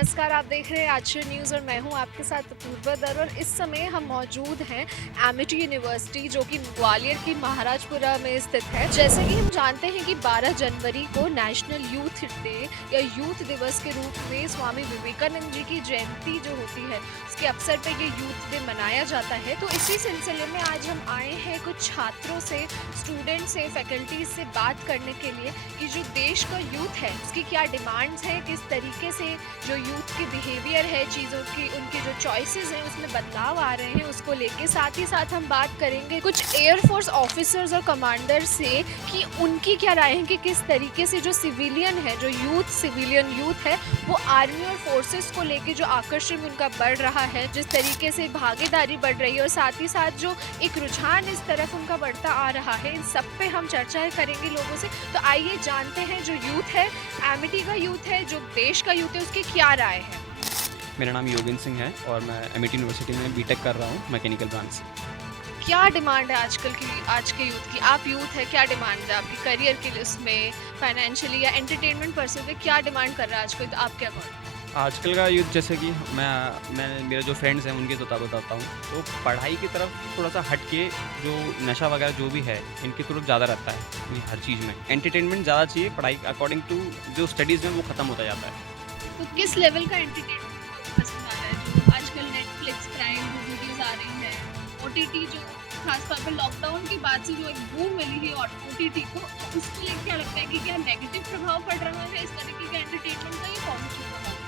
नमस्कार, आप देख रहे हैं आजचर न्यूज़ और मैं हूं आपके साथ अपूर्वा दर। और इस समय हम मौजूद हैं एमिटी यूनिवर्सिटी जो कि ग्वालियर की महाराजपुरा में स्थित है। जैसे कि हम जानते हैं कि 12 जनवरी को नेशनल यूथ डे या यूथ दिवस के रूप में स्वामी विवेकानंद जी की जयंती जो होती है उसके अवसर पर ये यूथ डे मनाया जाता है। तो इसी सिलसिले में आज हम आए हैं कुछ छात्रों से, स्टूडेंट से, फैकल्टीज से बात करने के लिए कि जो देश का यूथ है उसकी क्या डिमांड्स हैं, किस तरीके से जो यूथ की बिहेवियर है, चीज़ों की उनकी जो चॉइसेस हैं उसमें बदलाव आ रहे हैं, उसको लेके साथ ही साथ हम बात करेंगे कुछ एयरफोर्स ऑफिसर्स और कमांडर से कि उनकी क्या राय है कि किस तरीके से जो सिविलियन है, जो सिविलियन यूथ है, वो आर्मी और फोर्सेस को लेके जो आकर्षण उनका बढ़ रहा है, जिस तरीके से भागीदारी बढ़ रही है और साथ ही साथ जो एक रुझान इस तरफ उनका बढ़ता आ रहा है, इन सब पे हम चर्चाएं करेंगे लोगों से। तो आइए जानते हैं जो यूथ है, एमिटी का यूथ है, जो देश का यूथ है, उसकी क्या राय है। मेरा नाम योगेंद्र सिंह है और मैं एमिटी यूनिवर्सिटी में बीटेक कर रहा हूँ मैकेनिकल ब्रांच से। क्या डिमांड है आजकल की, आज के यूथ की? आप यूथ है, क्या डिमांड है आपकी करियर के लिए, उसमें फाइनेंशियली या एंटरटेनमेंट पर्सन पे क्या डिमांड कर रहा है आजकल? तो आप क्या करें? आजकल का यूथ जैसे कि मैं मेरे जो फ्रेंड्स हैं उनके बताता हूँ, तो पढ़ाई की तरफ थोड़ा सा हट के जो नशा वगैरह जो भी है इनकी तरफ ज़्यादा रहता है। ये हर चीज़ में एंटरटेनमेंट ज़्यादा चाहिए, पढ़ाई अकॉर्डिंग टू जो स्टडीज़ में वो ख़त्म होता जाता है। तो किस लेवल का एंटरटेनमेंट पसंद आ रहा है? जो आजकल नेटफ्लिक्स, प्राइम जो वीडियोस आ रही हैं, ओटीटी, जो खासतौर पर लॉकडाउन के बाद से जो एक बूम मिली है ओटीटी को, उसको लेकर क्या लगता है कि क्या नेगेटिव प्रभाव पड़ रहा है इस तरीके के एंटरटेनमेंट का या पॉजिटिव प्रभाव?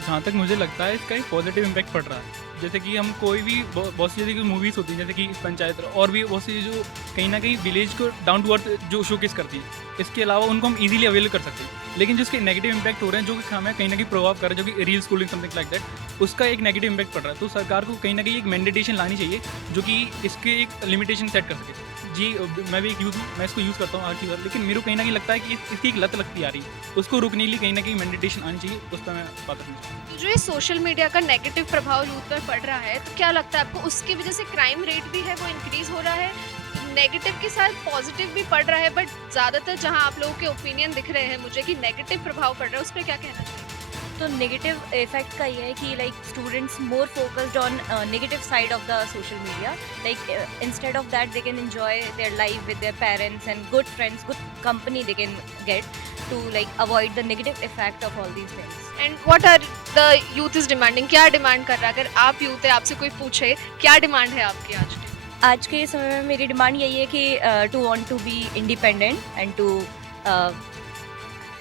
जहाँ तक मुझे लगता है इसका एक पॉजिटिव इम्पैक्ट पड़ रहा है। जैसे कि हम कोई भी बहुत सी जैसे मूवीज़ होती हैं, जैसे कि पंचायत और भी बहुत सी जो कहीं ना कहीं विलेज को डाउन टू अर्थ जो शोकेस करती है, इसके अलावा उनको हम इजीली अवेल कर सकते हैं। लेकिन जिसके नेगेटिव इम्पैक्ट हो रहे हैं, जो कि हमें कहीं ना कहीं प्रभाव कर रहे हैं, जो कि reel schooling something like that, उसका एक नेगेटिव इम्पैक्ट पड़ रहा है। तो सरकार को कहीं ना कहीं एक मैंडेटेशन लानी चाहिए जो कि इसके एक लिमिटेशन सेट कर सके। जी, मैं भी एक यूथ हूँ, मैं इसको यूज़ करता हूँ हर चीज़, लेकिन मेरे को कहीं ना कहीं लगता है कि इसकी एक लत लगती आ रही है, उसको रुकने के लिए कहीं ना कहीं मैंडेटेशन आनी चाहिए। उस पर मैं बात करना चाहूँ। तो जो ये सोशल मीडिया का नेगेटिव प्रभाव यूथ पर पड़ रहा है, तो क्या लगता है आपको उसकी वजह से क्राइम रेट भी है वो इंक्रीज हो रहा है? नेगेटिव के साथ पॉजिटिव भी पड़ रहा है, बट ज़्यादातर जहाँ आप लोगों के ओपिनियन दिख रहे हैं मुझे कि नेगेटिव प्रभाव पड़ रहा है, उस पर क्या कहना चाहिए? तो नेगेटिव इफेक्ट का ये है कि like students more focused on negative side of the social media, like instead of that they can enjoy their life with their parents and good friends, good company they can get to like avoid the negative effect of all these things. And what are the youth is demanding? क्या demand कर रहा है? अगर आप youth है, आपसे कोई पूछे क्या डिमांड है आपकी आज के समय में मेरी डिमांड यही है कि to want to be independent and to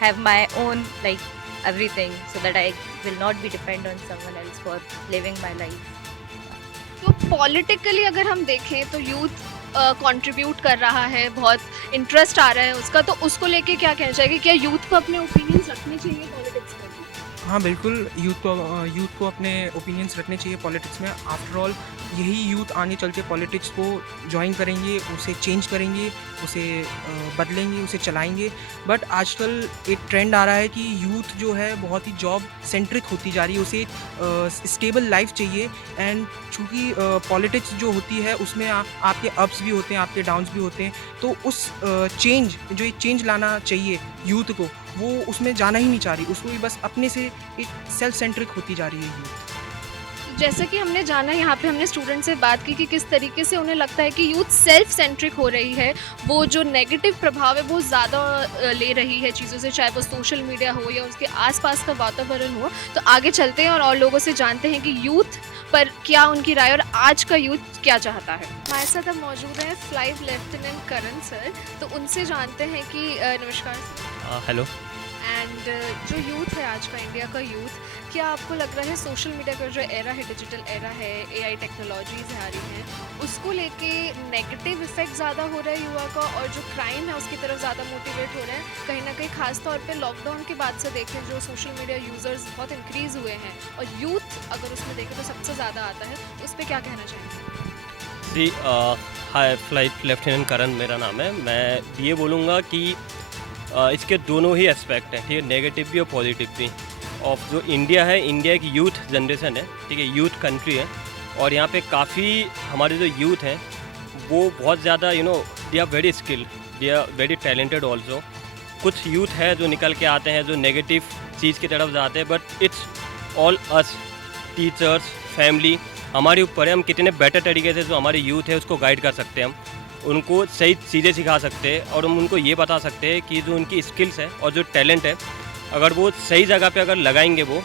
have my own like everything so that I will not be depend on someone else for living my life. तो पॉलिटिकली अगर हम देखें तो यूथ कंट्रीब्यूट कर रहा है, बहुत इंटरेस्ट आ रहा है उसका, तो उसको लेके क्या कहना चाहिए? क्या यूथ को अपने ओपिनियंस रखने चाहिए पॉलिटिक्स में? हाँ बिल्कुल, यूथ को अपने ओपिनियंस रखने चाहिए पॉलिटिक्स में। आफ्टर ऑल यही यूथ आगे चल के पॉलिटिक्स को ज्वाइन करेंगे, उसे चेंज करेंगे, उसे बदलेंगे, उसे चलाएंगे। बट आजकल एक ट्रेंड आ रहा है कि यूथ जो है बहुत ही जॉब सेंट्रिक होती जा रही है, उसे स्टेबल लाइफ चाहिए। एंड चूँकि पॉलिटिक्स जो होती है उसमें आपके अप्स भी होते हैं, आपके डाउन्स भी होते हैं, तो उस चेंज लाना चाहिए यूथ को, वो उसमें जाना ही नहीं चाह रही, उसको भी बस अपने से एक सेल्फ सेंट्रिक होती जा रही है यूथ। जैसे कि हमने जाना, यहाँ पे हमने स्टूडेंट से बात की कि किस तरीके से उन्हें लगता है कि यूथ सेल्फ सेंट्रिक हो रही है, वो जो नेगेटिव प्रभाव है वो ज़्यादा ले रही है चीज़ों से, चाहे वो सोशल मीडिया हो या उसके आसपास का वातावरण हो। तो आगे चलते हैं और लोगों से जानते हैं कि यूथ पर क्या उनकी राय और आज का यूथ क्या चाहता है। हमारे साथ अब मौजूद हैं फ्लाइट लेफ्टिनेंट करण सर, तो उनसे जानते हैं कि नमस्कार सर। हेलो। एंड जो यूथ है आज का, इंडिया का यूथ, क्या आपको लग रहा है सोशल मीडिया का जो एरा है, डिजिटल एरा है, एआई टेक्नोलॉजीज आ रही हैं, उसको लेके नेगेटिव इफेक्ट ज़्यादा हो रहा है युवा का, और जो क्राइम है उसकी तरफ ज़्यादा मोटिवेट हो रहा है? कहीं ना कहीं खास तौर पे लॉकडाउन के बाद से देखें जो सोशल मीडिया यूज़र्स बहुत इंक्रीज़ हुए हैं और यूथ अगर उसमें देखें तो सबसे ज़्यादा आता है, उस पर क्या कहना चाहेंगे? जी, हाय, फ्लाइट लेफ्टिनेंट करण मेरा नाम है। मैं ये बोलूँगा कि इसके दोनों ही एस्पेक्ट हैं, ठीक है, नेगेटिव भी और पॉजिटिव भी। और जो इंडिया है, इंडिया एक यूथ जनरेशन है, ठीक है, यूथ कंट्री है, और यहाँ पे काफ़ी हमारे जो यूथ हैं वो बहुत ज़्यादा they are very skilled, they are very talented also. कुछ यूथ है जो निकल के आते हैं जो नेगेटिव चीज़ की तरफ जाते हैं, but it's all us teachers, family, हमारे ऊपर है हम कितने बेटर तरीके से जो हमारे यूथ है उसको गाइड कर सकते हैं, हम उनको सही चीज़ें सिखा सकते हैं और हम उनको ये बता सकते हैं कि जो उनकी स्किल्स है और जो टैलेंट है अगर वो सही जगह पे अगर लगाएंगे वो,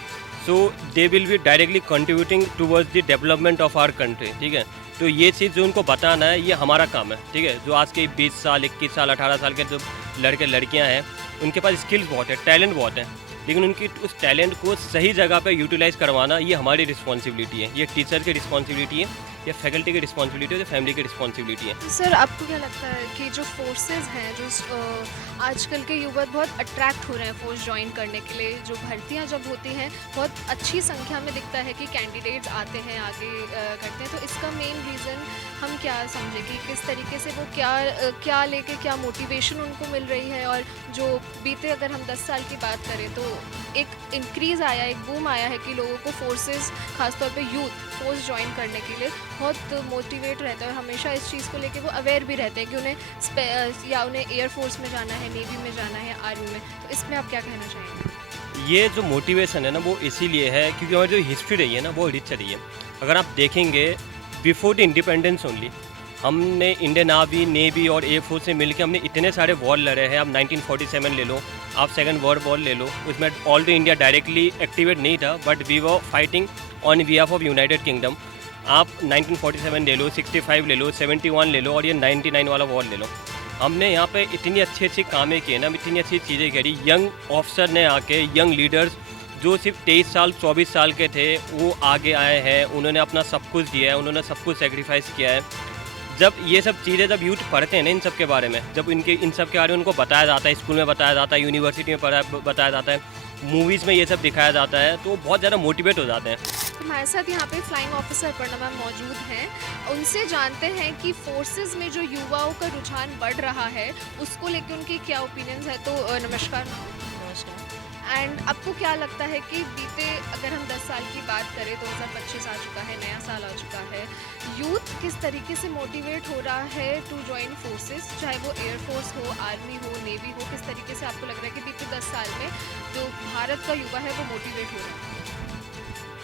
so they will be directly contributing towards the development of our country. ठीक है, तो ये चीज़ जो उनको बताना है ये हमारा काम है। ठीक है, जो आज के 20 साल 21 साल 18 साल के जो लड़के लड़कियां हैं उनके पास स्किल्स बहुत है, टैलेंट बहुत है, लेकिन उनकी उस टैलेंट को सही जगह पे यूटिलाइज़ करवाना ये हमारी रिस्पॉन्सिबिलिटी है, ये टीचर की रिस्पॉन्सिबिलिटी है, या फैकल्टी की रिस्पॉन्सिबिलिटी है, या फैमिली की रिस्पॉन्सिबिलिटी है। तो सर आपको क्या लगता है कि जो फोर्सेस हैं, जो आजकल के युवक बहुत अट्रैक्ट हो रहे हैं फोर्स ज्वाइन करने के लिए, जो भर्तियां जब होती हैं बहुत अच्छी संख्या में दिखता है कि कैंडिडेट्स आते हैं आगे करते हैं, तो इसका मेन रीज़न हम क्या समझे कि किस तरीके से वो क्या लेके क्या मोटिवेशन उनको मिल रही है, और जो बीते अगर हम 10 साल की बात करें तो एक इंक्रीज़ आया, एक बूम आया है कि लोगों को फोर्सेस खासतौर पे यूथ फोर्स ज्वाइन करने के लिए बहुत मोटिवेट रहता है और हमेशा इस चीज़ को लेके वो अवेयर भी रहते हैं कि उन्हें एयरफोर्स में जाना है, नेवी में जाना है, आर्मी में। तो इसमें आप क्या कहना चाहेंगे? ये जो मोटिवेशन है ना वो इसीलिए है क्योंकि हमारी जो हिस्ट्री रही है ना वो रिच रही है। अगर आप देखेंगे बिफोर द इंडिपेंडेंस ओनली हमने इंडियन आर्मी, नेवी और एयरफोर्स से मिलकर हमने इतने सारे वॉर लड़े हैं। आप 1947 ले लो, आप सेकंड वर्ल्ड वॉर ले लो, उसमें all the India directly activate नहीं था but we were fighting on behalf of United Kingdom. आप 1947 ले लो, 65 ले लो, 71 ले लो और ये 99 वाला वॉर ले लो। हमने यहाँ पे इतनी अच्छी अच्छी कामें किए ना, इतनी अच्छी चीज़ें करी। यंग ऑफिसर ने आके, यंग लीडर्स जो सिर्फ 23 साल 24 साल के थे वो आगे आए हैं, उन्होंने अपना सब कुछ दिया है, उन्होंने सब कुछ सेक्रीफाइस किया है। जब ये सब चीज़ें जब यूथ पढ़ते हैं ना इन सब के बारे में, जब इन सब के बारे में उनको बताया जाता है, स्कूल में बताया जाता है, यूनिवर्सिटी में बताया जाता है, मूवीज़ में ये सब दिखाया जाता है, तो बहुत ज़्यादा मोटिवेट हो जाते हैं। हमारे साथ यहाँ पे फ्लाइंग ऑफिसर अपर्णा मैम मौजूद हैं, उनसे जानते हैं कि फोर्सेस में जो युवाओं का रुझान बढ़ रहा है उसको लेकर उनकी क्या ओपिनियंस है। तो नमस्कार मैम। नमस्कार। एंड आपको क्या लगता है कि बीते अगर हम 10 साल की बात करें, 2025 आ चुका है, नया साल आ चुका है, यूथ किस तरीके से मोटिवेट हो रहा है टू ज्वाइन फोर्सेस, चाहे वो एयरफोर्स हो, आर्मी हो, नेवी हो, किस तरीके से आपको लग रहा है कि बीते 10 साल में जो भारत का युवा है वो मोटिवेट हो रहा है?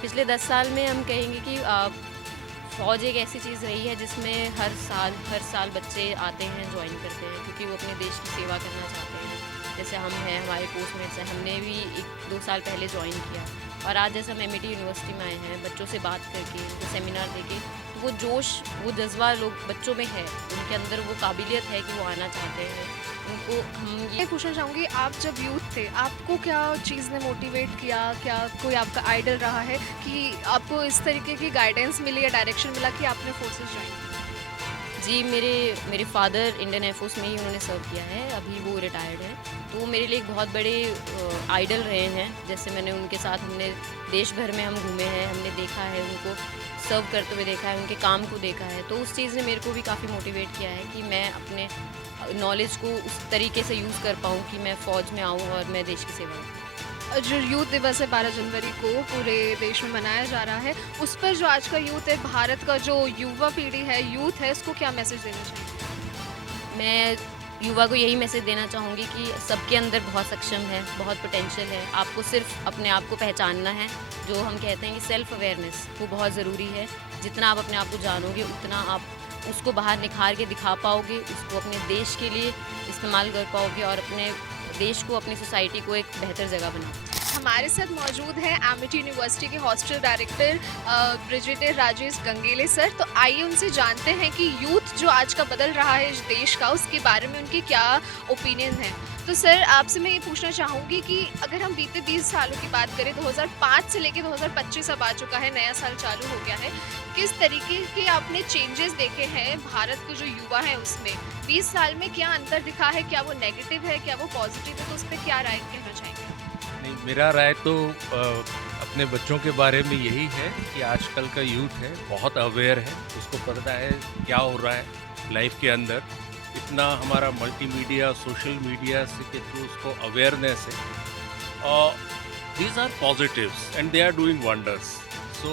पिछले 10 साल में हम कहेंगे कि फ़ौज एक ऐसी चीज़ रही है जिसमें हर साल बच्चे आते हैं, ज्वाइन करते हैं क्योंकि वो अपने देश की सेवा करना चाहते हैं। जैसे हम हैं, हमारे पोस्टमेट्स हैं, हमने भी 1-2 साल पहले ज्वाइन किया और आज जैसे हम MIT यूनिवर्सिटी में आए हैं, बच्चों से बात करके, उनको सेमिनार देके, तो वो जोश, वो जज्बा लोग बच्चों में है, उनके अंदर वो काबिलियत है कि वो आना चाहते हैं। उनको हम ये पूछना चाहूँगी, आप जब यूथ थे आपको क्या चीज़ ने मोटिवेट किया, क्या कोई आपका आइडल रहा है कि आपको इस तरीके की गाइडेंस मिली या डायरेक्शन मिला कि आपने फोर्सेस ज्वाइन? जी, मेरे फादर इंडियन एयरफोर्स में ही उन्होंने सर्व किया है, अभी वो रिटायर्ड हैं, तो वो मेरे लिए एक बहुत बड़े आइडल रहे हैं। जैसे मैंने उनके साथ, हमने देश भर में हम घूमे हैं, हमने देखा है उनको सर्व करते हुए देखा है, उनके काम को देखा है, तो उस चीज़ ने मेरे को भी काफ़ी मोटिवेट किया है कि मैं अपने नॉलेज को उस तरीके से यूज़ कर पाऊँ कि मैं फ़ौज में आऊँ और मैं देश की सेवा करूँ। जो यूथ दिवस है 12 जनवरी को पूरे देश में मनाया जा रहा है, उस पर जो आज का यूथ है, भारत का जो युवा पीढ़ी है, यूथ है, उसको क्या मैसेज देना चाहिए? मैं युवा को यही मैसेज देना चाहूँगी कि सबके अंदर बहुत सक्षम है, बहुत पोटेंशियल है, आपको सिर्फ अपने आप को पहचानना है। जो हम कहते हैं कि सेल्फ अवेयरनेस वो बहुत ज़रूरी है। जितना आप अपने आप को जानोगे उतना आप उसको बाहर निखार के दिखा पाओगे, उसको अपने देश के लिए इस्तेमाल कर पाओगे और अपने देश को, अपनी सोसाइटी को एक बेहतर जगह बना। हमारे साथ मौजूद हैं एमिटी यूनिवर्सिटी के hostel director brigadier Rajesh Gangele sir. तो आइए उनसे जानते हैं कि यूथ जो आज का बदल रहा है इस देश का, उसके बारे में उनकी क्या ओपिनियन है। तो सर आपसे मैं ये पूछना चाहूँगी कि अगर हम बीते 20 सालों की बात करें, 2005 से लेकर 2025 अब आ चुका है, नया साल चालू हो गया है, किस तरीके के आपने चेंजेस देखे हैं भारत के जो युवा है उसमें? 20 साल में क्या अंतर दिखा है, क्या वो नेगेटिव है, क्या वो पॉजिटिव है, तो उस पर क्या राय कहना चाहेंगे? नहीं, मेरा राय तो अपने बच्चों के बारे में यही है कि आजकल का यूथ है बहुत अवेयर है, उसको पता है क्या हो रहा है लाइफ के अंदर। इतना हमारा मल्टीमीडिया, सोशल मीडिया से के थ्रू उसको अवेयरनेस है। These are positives and they are doing wonders. So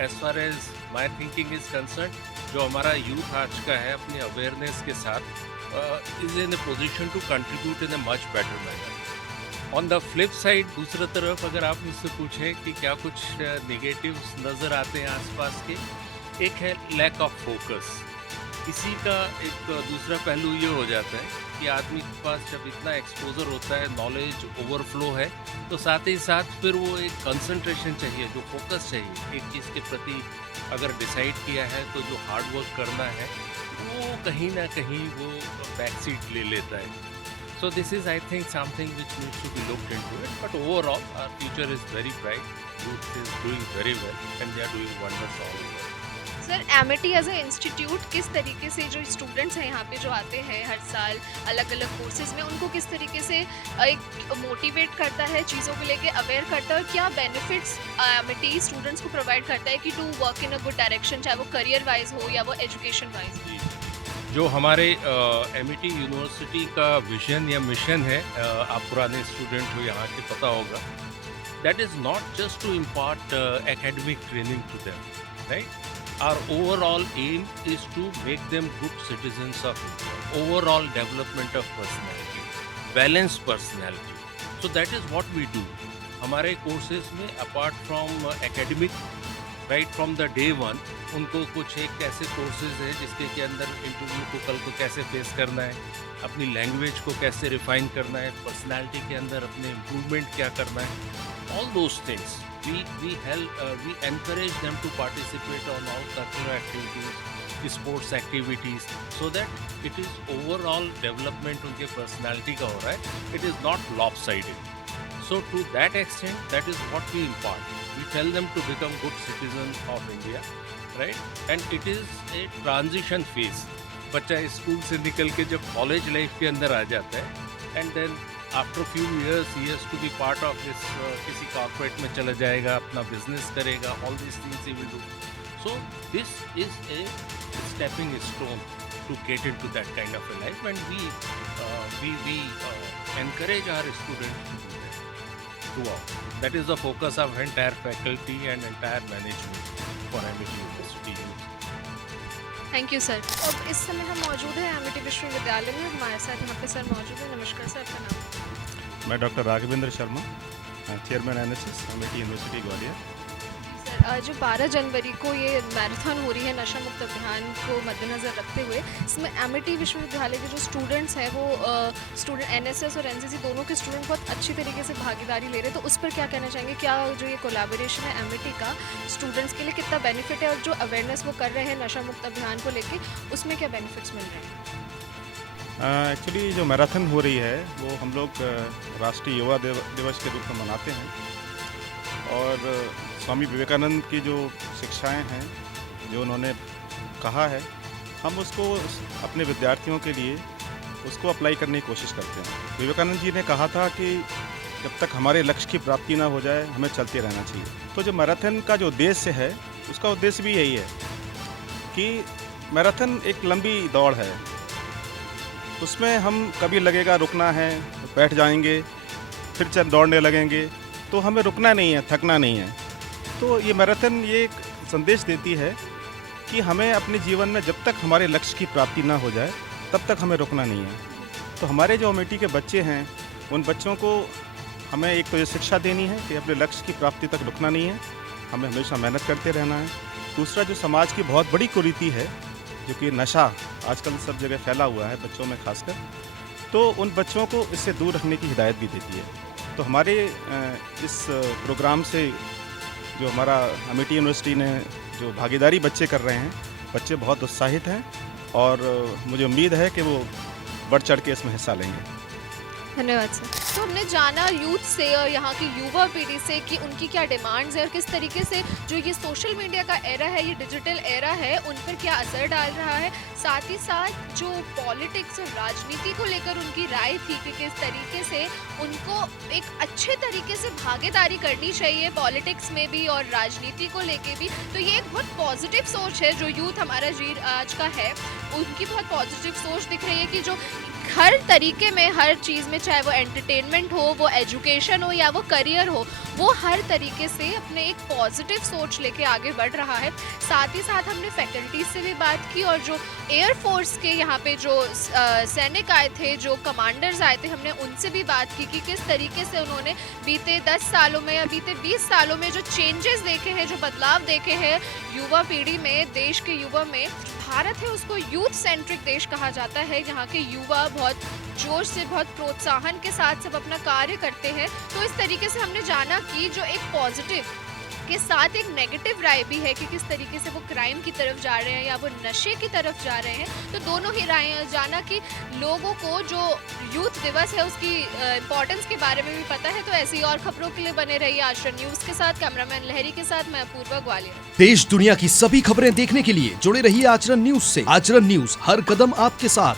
as far as my thinking is concern, जो हमारा यूथ आज का है अपनी अवेयरनेस के साथ is in a position to contribute in a much better manner. On the flip side दूसरी तरफ अगर आप मुझसे पूछें कि क्या कुछ नेगेटिव्स नज़र आते हैं आसपास के, एक है लैक ऑफ फोकस। इसी का एक दूसरा पहलू ये हो जाता है कि आदमी के पास जब इतना एक्सपोजर होता है, नॉलेज ओवरफ्लो है, तो साथ ही साथ फिर वो एक कंसंट्रेशन चाहिए, जो फोकस चाहिए एक चीज़ के प्रति अगर डिसाइड किया है तो जो हार्ड वर्क करना है वो कहीं ना कहीं वो बैक सीट ले लेता है। So this is, I think, something which needs to be looked into it. But overall, our future is very bright. Youth is doing very well, and they are doing wonders all over. Sir Amity as a institute किस तरीके से जो students हैं यहाँ पे जो आते हैं हर साल अलग अलग कोर्सेज में, उनको किस तरीके से एक मोटिवेट करता है, चीज़ों को लेके अवेयर करता है, और क्या बेनिफिट्स एमिटी स्टूडेंट्स को प्रोवाइड करता है कि to work in a good direction, चाहे वो करियर वाइज हो या वो एजुकेशन वाइज हो? जो हमारे एमिटी यूनिवर्सिटी का विजन या मिशन है, आप पुराने स्टूडेंट हो यहाँ के पता होगा, that is not just to impart academic training to them, right? Our overall aim is to make them good citizens of India. Overall development of personality, balanced personality. So that is what we do. हमारे courses में apart from academic, right from the day one, उनको कुछ एक ऐसे courses हैं जिसके के अंदर इंटरव्यू को कल को कैसे फेस करना है, अपनी लैंग्वेज को कैसे रिफाइन करना है, पर्सनालिटी के अंदर अपने इम्प्रूवमेंट क्या करना है, all those things. We encourage them to participate on all curricular activities, sports activities, so that it is overall development उनके personality का हो रहा है. It is not lopsided. So to that extent, that is what we impart. We tell them to become good citizens of India, right? And it is a transition phase. बच्चा school से निकल के जब college life के अंदर आ जाता है, and then after a few years he has to be part of this, किसी कॉर्पोरेट में चला जाएगा, अपना बिजनेस करेगा, all these things he will do. So this is a stepping stone to get into that kind of a life, and we encourage our students to do that throughout. That is the focus of entire faculty and entire management for Amity university. Thank you sir. अब इस समय हम मौजूद हैं Amity विश्वविद्यालय में, हमारे साथ यहाँ पे सर मौजूद हैं। नमस्कार सर, आपका नाम? मैं doctor Raghavendra Sharma, chairman NSS Amity university Gwalior. Sir जो 12 जनवरी को ये मैराथन हो रही है नशा मुक्त अभियान को मद्देनज़र रखते हुए, इसमें एमिटी विश्वविद्यालय के जो स्टूडेंट्स हैं वो स्टूडेंट एनएसएस और एनसीसी दोनों के स्टूडेंट बहुत अच्छी तरीके से भागीदारी ले रहे हैं, तो उस पर क्या कहना चाहेंगे? क्या जो ये कोलैबोरेशन है एमिटी का स्टूडेंट्स के लिए कितना बेनिफिट है, और जो अवेयरनेस वो कर रहे हैं नशा मुक्त अभियान को लेके, उसमें क्या बेनिफिट्स मिल रहे हैं? एक्चुअली जो मैराथन हो रही है वो हम लोग राष्ट्रीय युवा दिवस के रूप में मनाते हैं, और स्वामी विवेकानंद की जो शिक्षाएं हैं, जो उन्होंने कहा है, हम उसको अपने विद्यार्थियों के लिए उसको अप्लाई करने की कोशिश करते हैं। विवेकानंद जी ने कहा था कि जब तक हमारे लक्ष्य की प्राप्ति ना हो जाए हमें चलते रहना चाहिए। तो जो मैराथन का जो उद्देश्य है, उसका उद्देश्य भी यही है कि मैराथन एक लंबी दौड़ है, उसमें हम कभी लगेगा रुकना है, बैठ जाएंगे, फिर चल दौड़ने लगेंगे, तो हमें रुकना नहीं है, थकना नहीं है। तो ये मैराथन ये एक संदेश देती है कि हमें अपने जीवन में जब तक हमारे लक्ष्य की प्राप्ति ना हो जाए तब तक हमें रुकना नहीं है। तो हमारे जो एमिटी के बच्चे हैं, उन बच्चों को हमें एक तो ये शिक्षा देनी है कि अपने लक्ष्य की प्राप्ति तक रुकना नहीं है, हमें हमेशा मेहनत करते रहना है। दूसरा, जो समाज की बहुत बड़ी कुरीति है, जो कि नशा आजकल सब जगह फैला हुआ है, बच्चों में खासकर, तो उन बच्चों को इससे दूर रखने की हिदायत भी देती है। तो हमारे इस प्रोग्राम से जो हमारा एमिटी यूनिवर्सिटी ने जो भागीदारी बच्चे कर रहे हैं, बच्चे बहुत उत्साहित हैं, और मुझे उम्मीद है कि वो बढ़ चढ़ के इसमें हिस्सा लेंगे। धन्यवाद सर। तो हमने जाना यूथ से और यहाँ की युवा पीढ़ी से कि उनकी क्या डिमांड्स है, और किस तरीके से जो ये सोशल मीडिया का एरा है, ये डिजिटल एरा है, उन पर क्या असर डाल रहा है। साथ ही साथ जो पॉलिटिक्स और राजनीति को लेकर उनकी राय थी कि किस तरीके से उनको एक अच्छे तरीके से भागीदारी करनी चाहिए पॉलिटिक्स में भी और राजनीति को लेके भी। तो ये एक बहुत पॉजिटिव सोच है जो यूथ हमारा आज का है, उनकी बहुत पॉजिटिव सोच दिख रही है कि जो हर तरीके में, हर चीज़ में, चाहे वो एंटरटेनमेंट हो, वो एजुकेशन हो या वो करियर हो, वो हर तरीके से अपने एक पॉजिटिव सोच लेके आगे बढ़ रहा है। साथ ही साथ हमने फैकल्टीज से भी बात की और जो एयरफोर्स के यहाँ पे जो सैनिक आए थे, जो कमांडर्स आए थे, हमने उनसे भी बात की कि किस तरीके से उन्होंने बीते 10 सालों में या बीते 20 सालों में जो चेंजेस देखे हैं, जो बदलाव देखे हैं युवा पीढ़ी में, देश के युवा में। भारत है उसको यूथ सेंट्रिक देश कहा जाता है। यहाँ के युवा बहुत जोश से, बहुत प्रोत्साहन के साथ सब अपना कार्य करते हैं। तो इस तरीके से हमने जाना कि जो एक पॉजिटिव के साथ एक नेगेटिव राय भी है कि किस तरीके से वो क्राइम की तरफ जा रहे हैं या वो नशे की तरफ जा रहे हैं। तो दोनों ही राय जाना कि लोगों को जो यूथ दिवस है उसकी इम्पोर्टेंस के बारे में भी पता है। तो ऐसी और खबरों के लिए बने रहिए आचरण न्यूज़ के साथ। कैमरामैन लहरी के साथ मैं अपूर्वा ग्वालियर। देश दुनिया की सभी खबरें देखने के लिए जुड़े रहिए आचरण न्यूज से। आचरण न्यूज, हर कदम आपके साथ।